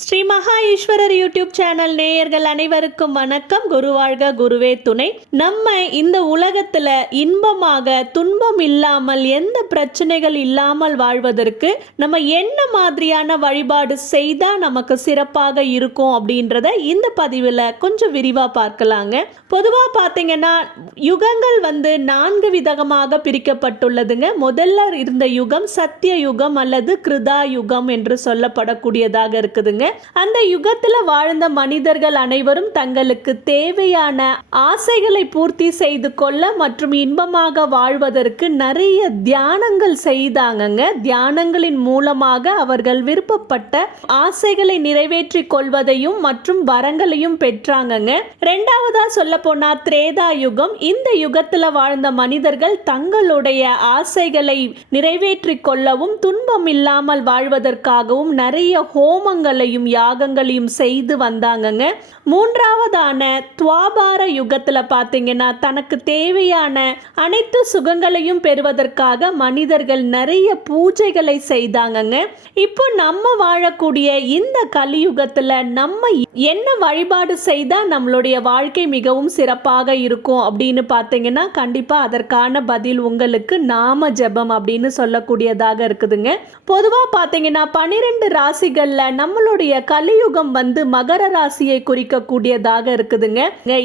ஸ்ரீ மகா Eswarar YouTube channel நேயர்கள் அனைவருக்கும் வணக்கம். குருவாழ்க குருவே துணை. நம்ம இந்த உலகத்துல இன்பமாக துன்பம் இல்லாமல் எந்த பிரச்சனைகள் இல்லாமல் வாழ்வதற்கு நம்ம என்ன மாதிரியான வழிபாடு செய்தா நமக்கு சிறப்பாக இருக்கும் அப்படின்றத இந்த பதிவில் கொஞ்சம் விரிவா பார்க்கலாங்க. பொதுவா பார்த்தீங்கன்னா யுகங்கள் 4 விதமாக பிரிக்கப்பட்டுள்ளதுங்க. முதல்ல இருந்த யுகம் சத்திய யுகம் அல்லது கிருதா யுகம் என்று சொல்லப்படக்கூடியதாக இருக்குதுங்க. அந்த யுகத்துல வாழ்ந்த மனிதர்கள் அனைவரும் தங்களுக்கு தேவையான ஆசைகளை பூர்த்தி செய்து கொள்ள மற்றும் இன்பமாக வாழ்வதற்கு நிறைய தியானங்கள் செய்தாங்கங்க. தியானங்களின் மூலமாக அவர்கள் விருப்பப்பட்ட ஆசைகளை நிறைவேற்றிக் கொள்வதையும் மற்றும் வரங்களையும் பெற்றாங்கங்க. இரண்டாவதா சொல்ல போனா திரேதா யுகம். இந்த யுகத்துல வாழ்ந்த மனிதர்கள் தங்களுடைய ஆசைகளை நிறைவேற்றிக் கொள்ளவும் துன்பம் இல்லாமல் வாழ்வதற்காகவும் நிறைய ஹோமங்களை யாகங்களையும் செய்து வந்தாங்கங்க. மூன்றாவதான துவாபார யுகத்துல பாத்தீங்கன்னா தனக்கு தேவையான அனைத்து சுகங்களையும் பெறுவதற்காக மனிதர்கள் நிறைய பூஜைகளை செய்தாங்கங்க. இப்போ நம்ம வாழக்கூடிய இந்த கலியுகத்துல நம்ம என்ன வழிபாடு செய்தா நம்மளுடைய வாழ்க்கை மிகவும் சிறப்பாக இருக்கும் அப்படின்னு பார்த்தீங்கன்னா கண்டிப்பா அதற்கான பதில் உங்களுக்கு நாம ஜெபம் அப்படின்னு சொல்லக்கூடியதாக இருக்குதுங்க. பொதுவா பார்த்தீங்கன்னா 12 ராசிகள்ல நம்மளுடைய கலியுகம் மகர ராசியை குறிக்கக்கூடியதாக இருக்குதுங்க.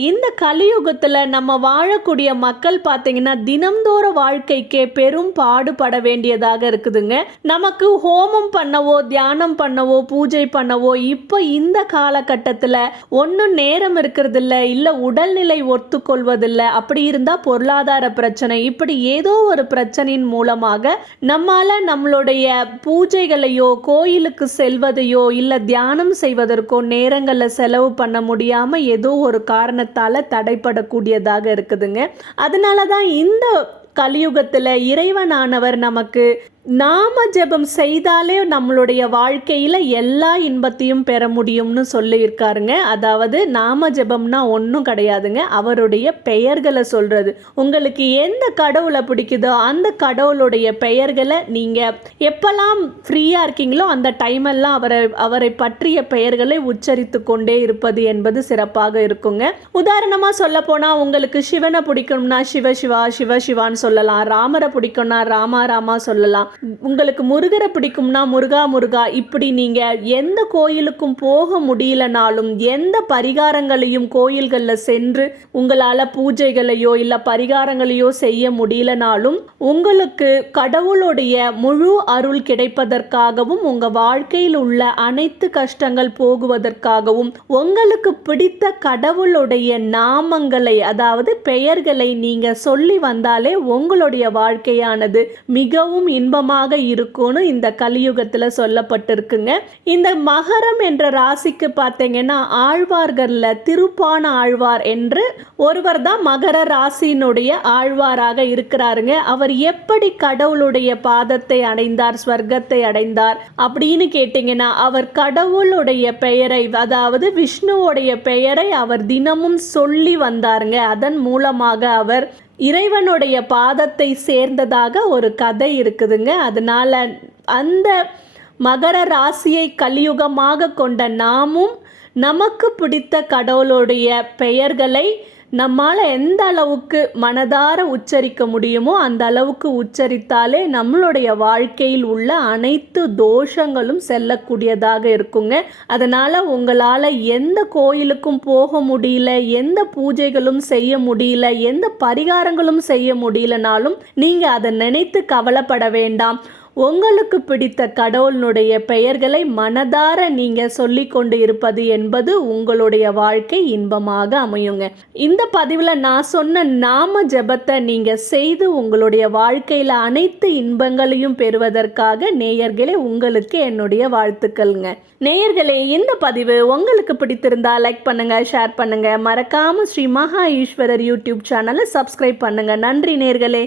இந்த கலியுகத்துல நம்ம வாழக்கூடிய மக்கள் பார்த்தீங்கன்னா தினம்தோற வாழ்க்கைக்கே பெரும் பாடுபட வேண்டியதாக இருக்குதுங்க. நமக்கு ஹோமம் பண்ணவோ தியானம் பண்ணவோ பூஜை பண்ணவோ இப்போ இந்த காலகட்டத்தில் ஒன்றும் நேரம் இருக்கிறது இல்லை உடல்நிலை ஒத்துக்கொள்வதில்லை. அப்படி இருந்தால் பொருளாதார பிரச்சனை, இப்படி ஏதோ ஒரு பிரச்சனையின் மூலமாக நம்மளுடைய பூஜைகளையோ கோயிலுக்கு செல்வதையோ இல்லை தியானம் செய்வதற்கோ நேரங்களில் செலவு பண்ண முடியாம ஏதோ ஒரு காரணத்தால தடைப்படக்கூடியதாக இருக்குதுங்க. அதனால தான் இந்த கலியுகத்துல இறைவனானவர் நமக்கு நாம ஜெபம் செய்தாலே நம்மளுடைய வாழ்க்கையில எல்லா இன்பத்தையும் பெற முடியும்னு சொல்லியிருக்காருங்க. அதாவது நாம ஜெபம்னா ஒன்றும் கிடையாதுங்க, அவருடைய பெயர்களை சொல்றது. உங்களுக்கு எந்த கடவுளை பிடிக்குதோ அந்த கடவுளுடைய பெயர்களை நீங்க எப்பெல்லாம் ஃப்ரீயா இருக்கீங்களோ அந்த டைம் எல்லாம் அவரை பற்றிய பெயர்களை உச்சரித்து கொண்டே இருப்பது என்பது சிறப்பாக இருக்குங்க. உதாரணமா சொல்ல போனா உங்களுக்கு சிவனை பிடிக்கணும்னா சிவ சிவா சிவ சிவான்னு சொல்லலாம். ராமரை பிடிக்கும்னா ராமா ராமா சொல்லலாம். உங்களுக்கு முருகரை பிடிக்கும்னா முருகா முருகா. இப்படி நீங்க எந்த கோயிலுக்கும் போக முடியலனாலும் எந்த பரிகாரங்களையும் கோயில்களில் சென்று உங்களால பூஜைகளையோ இல்ல பரிகாரங்களையோ செய்ய முடியலனாலும் உங்களுக்கு கடவுளுடைய முழு அருள் கிடைப்பதற்காகவும் உங்க வாழ்க்கையில் உள்ள அனைத்து கஷ்டங்கள் போகுவதற்காகவும் உங்களுக்கு பிடித்த கடவுளுடைய நாமங்களை அதாவது பெயர்களை நீங்க சொல்லி வந்தாலே உங்களுடைய வாழ்க்கையானது மிகவும் இன்பமாக இருக்கும்னு இந்த கலியுகத்துல சொல்லப்பட்டிருக்குங்க. இந்த மகரம் என்ற ராசிக்கு பார்த்தீங்கன்னா ஆழ்வார்கள்ல திருப்பான ஆழ்வார் என்று ஒருவர் தான் மகர ராசியினுடைய ஆழ்வாராக இருக்கிறாருங்க. அவர் எப்படி கடவுளுடைய பாதத்தை அடைந்தார், ஸ்வர்க்கத்தை அடைந்தார் அப்படின்னு கேட்டீங்கன்னா அவர் கடவுளுடைய பெயரை அதாவது விஷ்ணுவோடைய பெயரை அவர் தினமும் சொல்லி வந்தாருங்க. அதன் மூலமாக அவர் இறைவனுடைய பாதத்தை சேர்ந்ததாக ஒரு கதை இருக்குதுங்க. அதனால அந்த மகர ராசியை கலியுகமாக கொண்ட நாமும் நமக்கு பிடித்த கடவுளுடைய பெயர்களை நம்மால் எந்த அளவுக்கு மனதார உச்சரிக்க முடியுமோ அந்த அளவுக்கு உச்சரித்தாலே நம்மளுடைய வாழ்க்கையில் உள்ள அனைத்து தோஷங்களும் செல்லக்கூடியதாக இருக்குங்க. அதனால் உங்களால் எந்த கோயிலுக்கும் போக முடியல, எந்த பூஜைகளும் செய்ய முடியல, எந்த பரிகாரங்களும் செய்ய முடியலனாலும் நீங்கள் அதை நினைத்து கவலைப்பட வேண்டாம். உங்களுக்கு பிடித்த கடவுளுடைய பெயர்களை மனதார நீங்க சொல்லி கொண்டு இருப்பது என்பது உங்களுடைய வாழ்க்கை இன்பமாக அமையுங்க. இந்த பதிவில் நான் சொன்ன நாம ஜெபத்தை நீங்க செய்து உங்களுடைய வாழ்க்கையில அனைத்து இன்பங்களையும் பெறுவதற்காக நேயர்களே உங்களுக்கு என்னுடைய வாழ்த்துக்கள்ங்க. நேயர்களே இந்த பதிவு உங்களுக்கு பிடித்திருந்தா லைக் பண்ணுங்க, ஷேர் பண்ணுங்க, மறக்காம ஸ்ரீ மகா ஈஸ்வரர் யூடியூப் சேனலை சப்ஸ்கிரைப் பண்ணுங்க. நன்றி நேயர்களே.